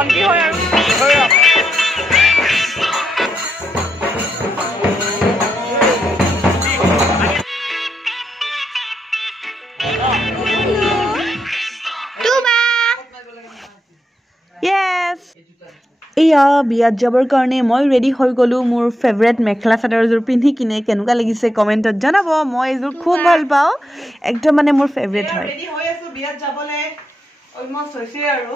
ভণ্টি হয় আৰু এয়া বিয়াত যাবৰ কাৰণে মই ৰেডি হৈ গ'লো মোৰ ফেভৰেট মেখেলা চাদৰযোৰ পিন্ধি কিনে কেনেকুৱা লাগিছে কমেণ্টত জনাব মই এইযোৰ খুব ভাল পাওঁ একদম মানে মোৰ ফেভৰেট হয় ৰেডি হৈ আছো বিয়াত যাবলৈ অলমষ্ট হৈছে আৰু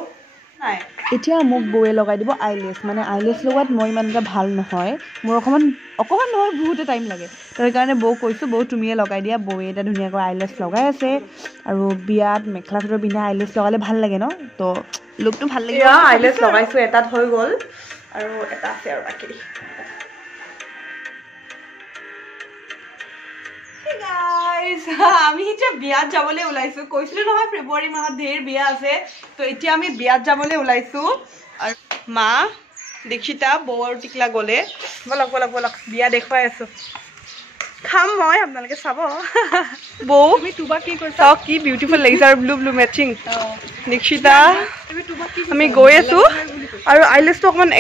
নাই এতিয়া মোক বৌয়ে লগাই দিব আইলেছ মানে আইলেছ লগোৱাত মই ইমান এটা ভাল নহয় মোৰ অকণমান নহয় বহুতে টাইম লাগে তো সেইকাৰণে বৌ কৈছোঁ বৌ তুমিয়ে লগাই দিয়া বৌয়ে এটা ধুনীয়াকৈ আইলেছ লগাই আছে আৰু বিয়াত মেখেলা চাদৰ পিন্ধা আইলেছ লগালে ভাল লাগে ন তো লুকটো ভাল লাগে আইলেছ লগাইছোঁ এটাত হৈ গ'ল আৰু এটা আছে আৰু বাকী আমি এতিয়া বিয়াত যাবলৈ ওলাইছো কৈছিলো নহয় ফেব্ৰুৱাৰী মাহত ঢেৰ বিয়া আছে তো এতিয়া আমি বিয়াত যাবলৈ ওলাইছো আৰু মা দীক্ষিতা বৌ আৰু টিকলা গ'লে বলক বলক বলক বিয়া দেখুৱাই আছো খাম মই আপোনালোকে চাব বৌ তুমি তুবা কি কৰিছা কি বিউটিফুল লাগিছে আৰু ব্লু ব্লু মেচিং দীক্ষিতা আমি গৈ আছো আৰু আইলেছটো অকণমান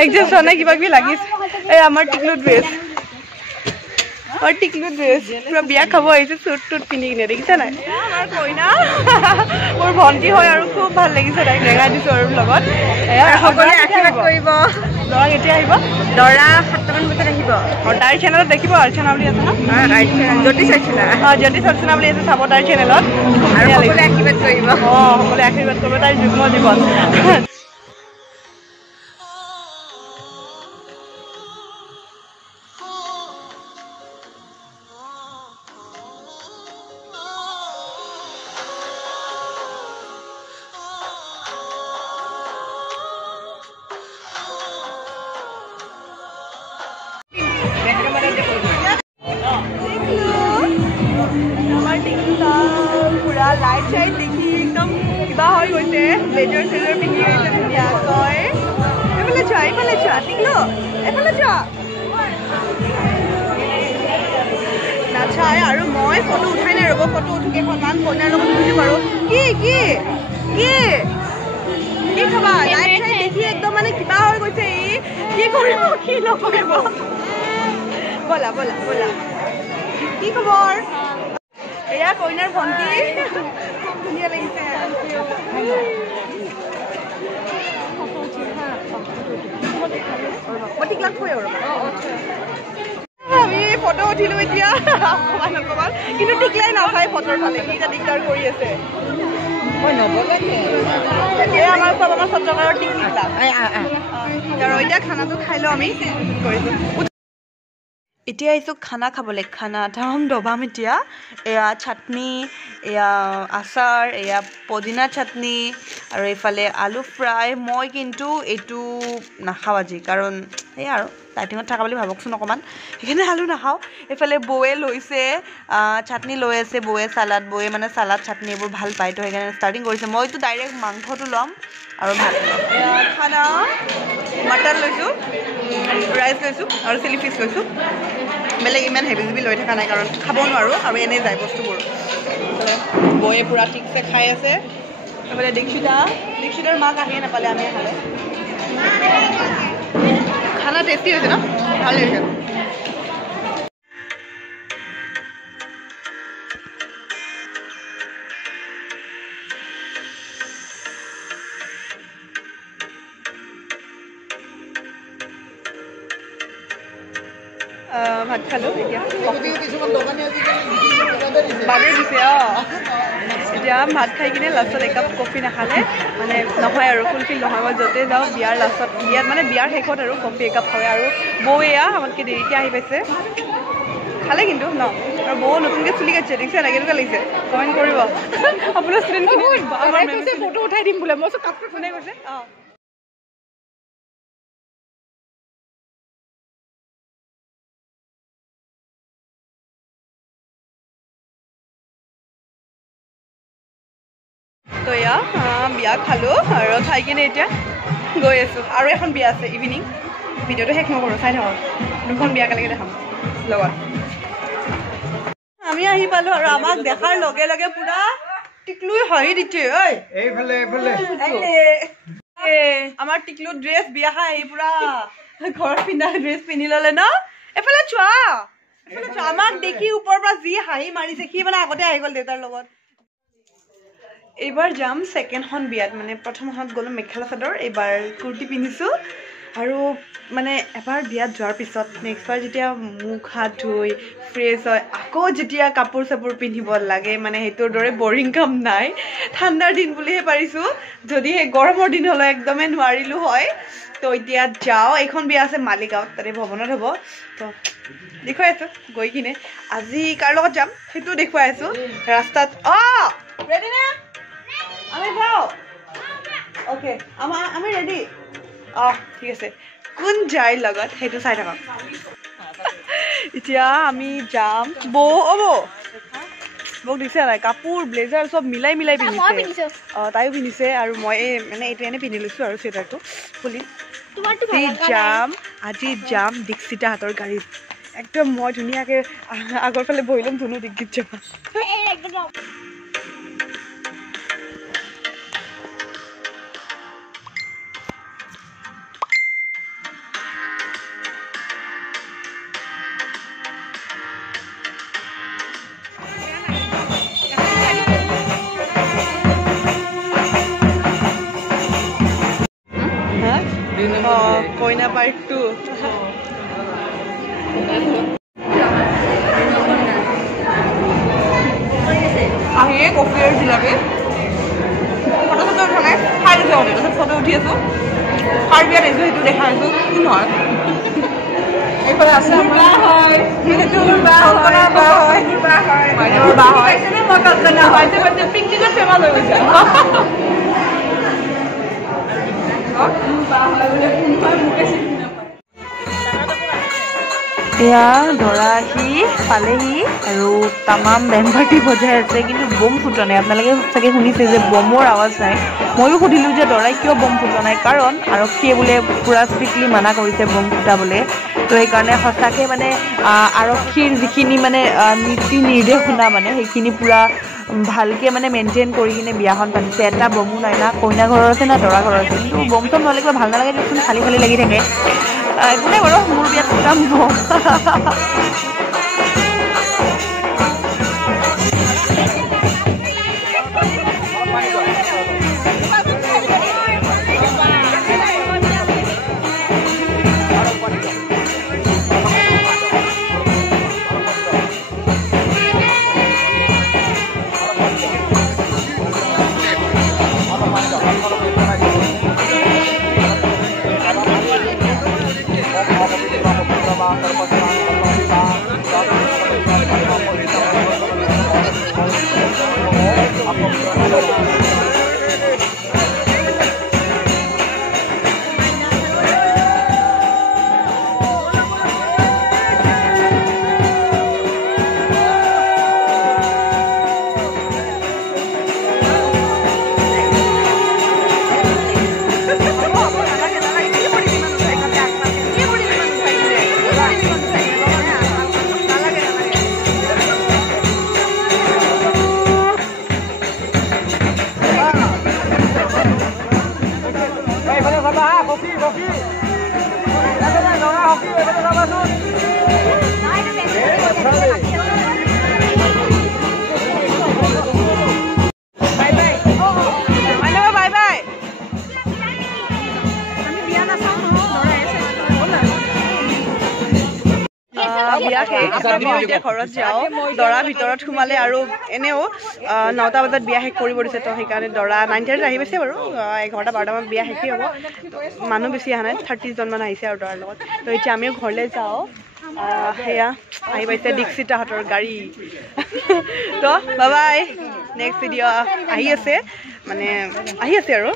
এডজাষ্ট হোৱা নাই কিবা কিবি লাগিছে এই আমাৰ টিকলু ড্ৰেছ और टिकलू ड्रेस पूरा बिया खाब आइছে सूट टूट पिন্ধি কিনে দেখিছা নাই আমাৰ কইনা মোৰ ভণ্টি হয় আৰু খুব ভাল লাগিছে তাইক ৰেঙা দিছো আৰু লগত সকলোৱে আশীৰ্বাদ কৰিব দৰা কেতিয়া আহিব দৰা 7মান বজাত আহিব আৰু তাইৰ চেনেলত দেখিব অৰ্চনা বুলি আছে ন জ্যোতি চাইছিলা জ্যোতি চাইছিলা বুলি আছে চাব তাইৰ চেনেলত আৰু সকলোৱে আশীৰ্বাদ কৰিব সকলোৱে আশীৰ্বাদ কৰিব তাইৰ যুগ্ম জীৱন पूरा लाइट शाइट देखी एकदम क्या हो गए ब्लेजर सेजर पिंधि गई धुनियाকৈ এইফালে চোৱা টিকলো এইফালে চোৱা নাচাই আৰু মই ফটো উঠাই নাই ৰ'ব ফটো উঠি কেইখনমান কইনাৰ লগত উঠিব পাৰোঁ কি খাবা লাইট চাইট দেখি একদম মানে কিবা হৈ গৈছে কি কৰিব কি নকৰিব বলা বলা বলা কি খবৰ এয়া কইনাৰ ভণ্টি খুব ধুনীয়া লাগিছে আমি ফটো উঠিলো এতিয়া অকমান কিন্তু টিকলাই নাখায় ফটোৰ ফালে কি এটা দিগদাৰ কৰি আছে আমাৰ চব আমাৰ সত্ৰকাৰৰ টিকলা আৰু এতিয়া খানাটো খাই লওঁ আমি কৰিছোঁ এতিয়া আহিছোঁ খানা খাবলৈ খানা ধাম দবাম এতিয়া এয়া চাটনি এয়া আচাৰ এয়া পদিনা চাটনি আৰু এইফালে আলু ফ্ৰাই মই কিন্তু এইটো নাখাওঁ আজি কাৰণ এই আৰু ডাইটিঙত থকা বুলি ভাবকচোন অকণমান সেইকাৰণে আলু নাখাওঁ এইফালে বৌয়ে লৈছে চাটনি লৈ আছে বৌয়ে চালাড বৌয়ে মানে চালাড চাটনি এইবোৰ ভাল পায় তো সেইকাৰণে ষ্টাৰ্টিং কৰিছে মইতো ডাইৰেক্ট মাংসটো ল'ম আৰু ভাত খানা মটন লৈছোঁ ৰাইচ লৈছোঁ আৰু চিলি ফিছ লৈছোঁ বেলেগ ইমান হেভি হেভি লৈ থকা নাই কাৰণ খাব নোৱাৰোঁ আৰু এনেই যায় বস্তুবোৰ বৌয়ে পূৰা ঠিকছে খাই আছে এইফালে দীক্ষিতাৰ মাক আহিয়ে নাপালে আমি খালে খানা টেষ্টি হৈছে ন ভাল লাগিছে ভাত খালোঁ এতিয়া বাদে দিছে এতিয়া ভাত খাই কিনে লাষ্টত একাপ কফি নাখালে মানে নহয় আৰু ফুলফিল নহয় মই য'তে যাওঁ বিয়াৰ লাষ্টত বিয়াত মানে বিয়াৰ শেষত আৰু কফি একাপ খাওঁৱে আৰু বৌ এয়া আমাতকৈ দেৰিকৈ আহি পাইছে খালে কিন্তু ন আৰু বৌ নতুনকৈ চুলি কাটিছে দেখিছে নাই কেনেকুৱা লাগিছে কমেণ্ট কৰিব আপোনাৰ ষ্টুডেণ্টখিনি ফটো উঠাই দিম বোলে মই চব কাপোৰ কোনে কৈছে তো এয়া বিয়া খালোঁ আৰু খাই কিনে এতিয়া গৈ আছোঁ আৰু এখন বিয়া আছে ইভিনিং ভিডিঅ'টো শেষ নকৰোঁ চাই থাকক দুখন বিয়া একেলগে দেখাম লগত আমি আহি পালোঁ আৰু আমাক দেখাৰ লগে লগে পুৰা টিকলুই হাঁহি দিছে ঐ এইফালে আমাৰ টিকলু ড্ৰেছ বিয়া খাই আহি পুৰা ঘৰত পিন্ধা ড্ৰেছ পিন্ধি ললে ন এফালে চোৱা আমাক দেখি ওপৰৰ পৰা যি হাঁহি মাৰিছে সি মানে আগতে আহি গ'ল দেউতাৰ লগত এইবাৰ যাম ছেকেণ্ডখন বিয়াত মানে প্ৰথমখনত গ'লো মেখেলা চাদৰ এইবাৰ কুৰ্তি পিন্ধিছোঁ আৰু মানে এবাৰ বিয়াত যোৱাৰ পিছত নেক্সটবাৰ যেতিয়া মুখ হাত ধুই ফ্ৰেছ হয় আকৌ যেতিয়া কাপোৰ চাপোৰ পিন্ধিব লাগে মানে সেইটোৰ দৰে বৰিং কাম নাই ঠাণ্ডাৰ দিন বুলিহে পাৰিছোঁ যদি সেই গৰমৰ দিন হ'লে একদমেই নোৱাৰিলোঁ হয় তো এতিয়া যাওঁ এইখন বিয়া আছে মালিগাঁৱত তাতে ভৱনত হ'ব তো দেখুৱাই আছোঁ গৈ কিনে আজি কাৰ লগত যাম সেইটো দেখুৱাই আছোঁ ৰাস্তাত ৰেডি নে আমি যাওঁ অ'কে আমি ৰেডি ঠিক আছে কোন যায় লগত সেইটো চাই থাকক এতিয়া আমি যাম বৌক দিছে নাই কাপোৰ ব্লেজাৰ চব মিলাই পিন্ধিছে তাইও পিন্ধিছে আৰু মই মানে এইটো এনে পিন্ধি লৈছোঁ আৰু চুৱেটাৰটো খুলি আজি যাম দীক্ষিতাহঁতৰ গাড়ীত একদম মই ধুনীয়াকৈ আগৰ ফালে বহি ল'ম ধুনু দীক্ষিত যাবা কইনা পাৰ্ট 2 আহিয়ে কফি আৰু জিলাপি ফটো উঠা নাই খাই দিছোঁ তাৰপিছত ফটো উঠি আছোঁ কাৰ বিয়াত আহিছোঁ সেইটো দেখাই আছোঁ কোন হয় এইফালে আছে পিকনিকত ফেমাছ হৈ গৈছে এয়া দৰা আহি পালেহি আৰু তামাম বেণ্ড পাৰ্টি বজাই আছে কিন্তু বম ফুটা নাই আপোনালোকে চাগে শুনিছে যে বমৰ আৱাজ নাই ময়ো সুধিলোঁ যে দৰাই কিয় বম ফুটা নাই কাৰণ আৰক্ষীয়ে বোলে পূৰা ষ্ট্ৰিক্টলি মানা কৰিছে বম ফুটাবলৈ তো সেইকাৰণে সঁচাকৈ মানে আৰক্ষীৰ যিখিনি মানে নীতি নিৰ্দেশনা মানে সেইখিনি পূৰা ভালকৈ মানে মেইনটেইন কৰি কিনে বিয়াখন পাতিছে এটা বমো নাই না কইনা ঘৰৰ আছে না দৰা ঘৰৰ আছে কিন্তু বম চম নহ'লে কিবা ভাল নালাগে দিয়কচোন খালী লাগি থাকে একো নাই বাৰু মোৰ বিয়াত ফুটাম বম এতিয়া ঘৰত যাওঁ দৰা ভিতৰত সোমালে আৰু এনেও 9টা বজাত বিয়া শেষ কৰিব দিছে তো সেইকাৰণে দৰা 9:30 আহি পাইছে বাৰু 11টা 12টামান বিয়া শেষেই হ'ব মানুহ বেছি অহা নাই 30জনমান আহিছে আৰু দৰাৰ লগত তো এতিয়া আমিও ঘৰলৈ যাওঁ সেয়া আহি পাইছে দীক্ষিতাহঁতৰ গাড়ী তো বাই নেক্সট ভিডিঅ' আহি আছে আৰু